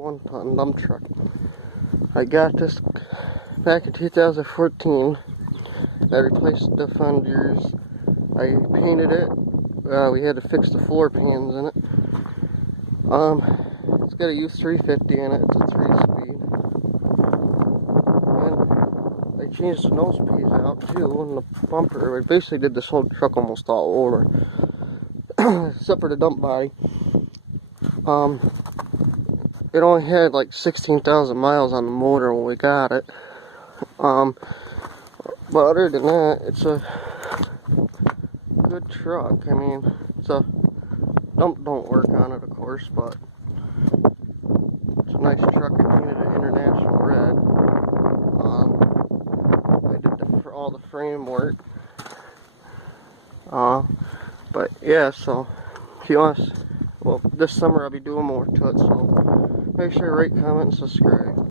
1-ton dump truck. I got this back in 2014. I replaced the fenders. I painted it. We had to fix the floor pans in it. It's got a U350 in it. It's a 3-speed. And I changed the nose piece out too, and the bumper. I basically did this whole truck almost all over, except for the dump body. It only had like 16,000 miles on the motor when we got it. But other than that, it's a good truck. I mean, it's a dump don't work on it, of course, but it's a nice truck. I painted it international red. I did all the frame work. But yeah, so if you want, well, this summer I'll be doing more to it. So make sure you rate, comment, and subscribe.